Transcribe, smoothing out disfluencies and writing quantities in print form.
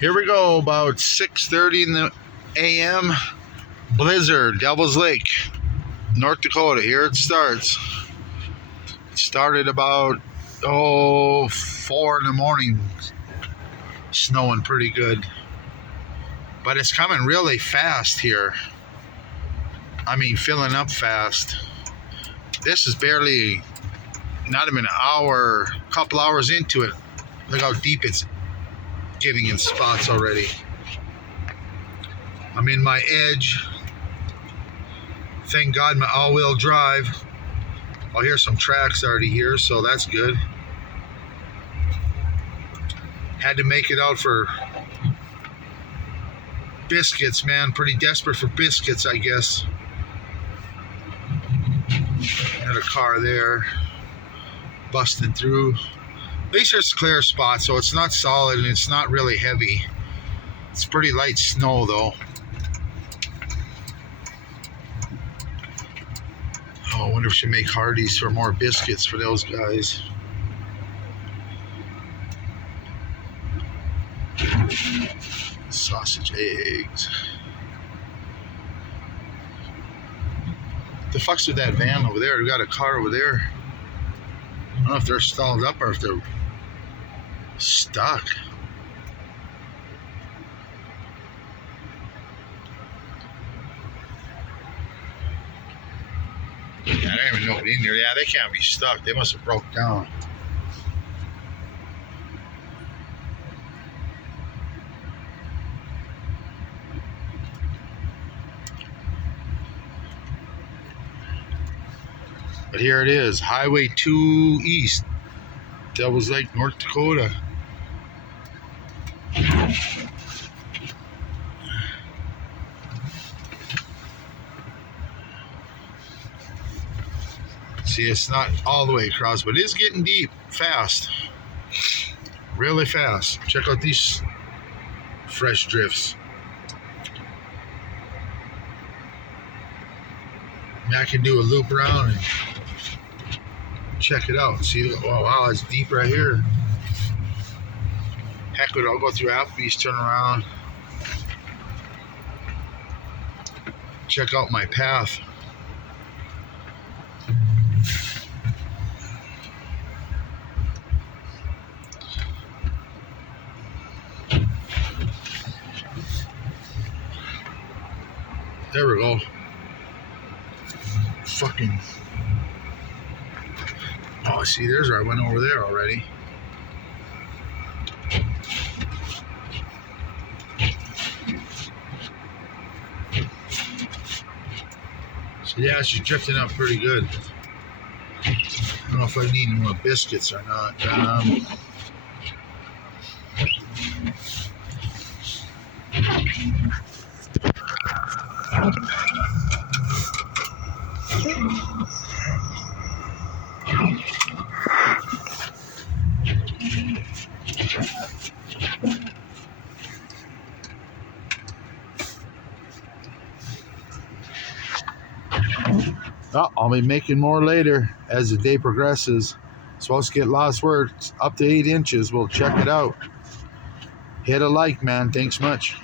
Here we go, about 6:30 in the a.m. Blizzard, Devil's Lake, North Dakota. Here it starts. It started about 4 in the morning, snowing pretty good. But it's coming really fast here. I mean, filling up fast. This is barely, not even an hour, a couple hours into it. Look how deep it's getting in spots already. I'm in my edge. Thank God my all-wheel drive. I'll hear some tracks already here, so that's good. Had to make it out for biscuits, man. Pretty desperate for biscuits, I guess. Got a car there, busting through. At least there's clear spots, so it's not solid and it's not really heavy. It's pretty light snow, though. Oh, I wonder if we should make Hardee's for more biscuits for those guys. Sausage, eggs. The fuck's with that van over there? We got a car over there. I don't know if they're stalled up or if they're stuck. Yeah, I don't even know what in there. Yeah, they can't be stuck. They must have broke down. But here it is, Highway 2 East, Devil's Lake, North Dakota. See, it's not all the way across, but it is getting deep, fast. Really fast. Check out these fresh drifts. I can do a loop around and check it out. See, oh wow, it's deep right here. Heck with it, I'll go through Applebee's, turn around. Check out my path. There we go. Fucking. Oh, see, there's where I went over there already. So yeah, she's drifting up pretty good. I don't know if I need any more biscuits or not. Oh, I'll be making more later as the day progresses. Supposed to get lost work up to 8 inches. We'll check it out. Hit a like, man. Thanks much.